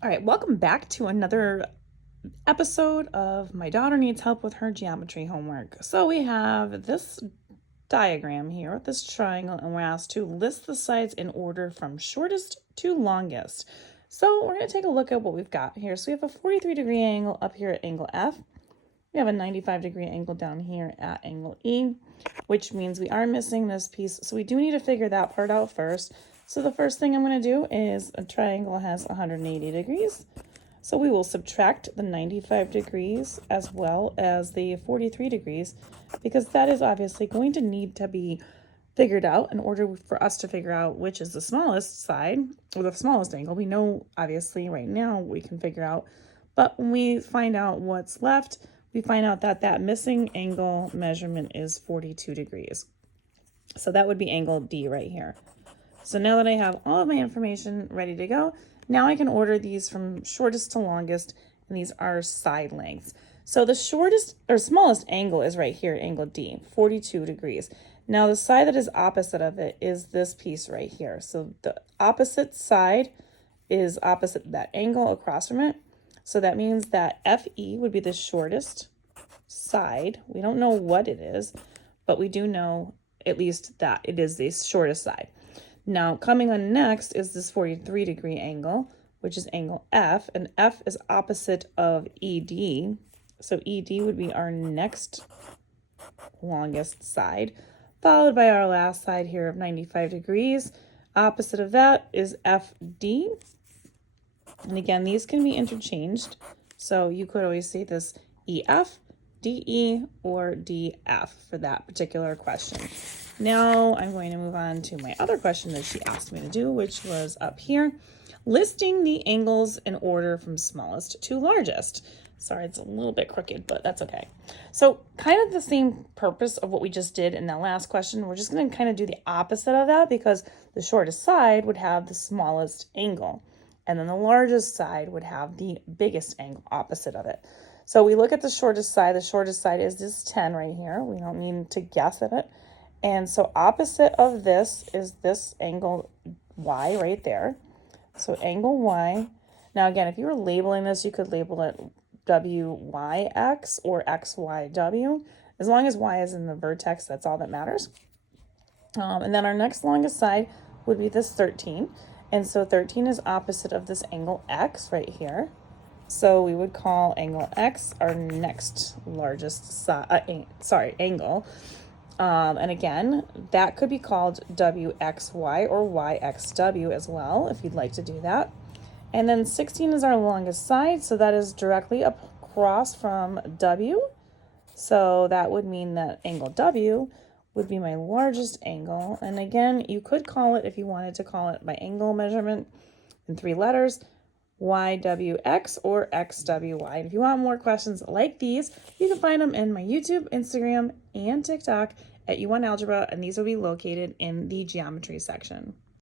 All right, welcome back to another episode of My Daughter Needs Help with Her Geometry Homework. So we have this diagram here with this triangle, and we're asked to list the sides in order from shortest to longest. So we're going to take a look at what we've got here. So we have a 43-degree angle up here at angle F. We have a 95-degree angle down here at angle E, which means we are missing this piece. So we do need to figure that part out first. So the first thing I'm going to do is a triangle has 180 degrees. So we will subtract the 95 degrees as well as the 43 degrees because that is obviously going to need to be figured out in order for us to figure out which is the smallest side or the smallest angle. We know obviously right now we can figure out, but when we find out what's left, we find out that that missing angle measurement is 42 degrees. So that would be angle D right here. So now that I have all of my information ready to go, now I can order these from shortest to longest, and these are side lengths. So the shortest or smallest angle is right here, angle D, 42 degrees. Now the side that is opposite of it is this piece right here. So the opposite side is opposite that angle across from it. So that means that FE would be the shortest side. We don't know what it is, but we do know at least that it is the shortest side. Now, coming on next is this 43-degree angle, which is angle F, and F is opposite of ED. So ED would be our next longest side, followed by our last side here of 95 degrees. Opposite of that is FD. And again, these can be interchanged. So you could always say this EF, DE, or DF for that particular question. Now I'm going to move on to my other question that she asked me to do, which was up here, listing the angles in order from smallest to largest. Sorry, it's a little bit crooked, but that's okay. So kind of the same purpose of what we just did in that last question. We're just going to kind of do the opposite of that because the shortest side would have the smallest angle. And then the largest side would have the biggest angle opposite of it. So we look at the shortest side. The shortest side is this 10 right here. We don't need to guess at it. And so opposite of this is this angle Y right there. So angle Y. Now again, if you were labeling this, you could label it WYX or XYW. As long as Y is in the vertex, that's all that matters. And then our next longest side would be this 13. And so 13 is opposite of this angle X right here. So we would call angle X our next largest angle. And again, that could be called WXY or YXW as well, if you'd like to do that. And then 16 is our longest side, so that is directly across from W. So that would mean that angle W would be my largest angle. And again, you could call it, if you wanted to call it by angle measurement in 3 letters, YWX or XWY. And if you want more questions like these, you can find them in my YouTube, Instagram, and TikTok at YouWantAlgebra, and these will be located in the geometry section.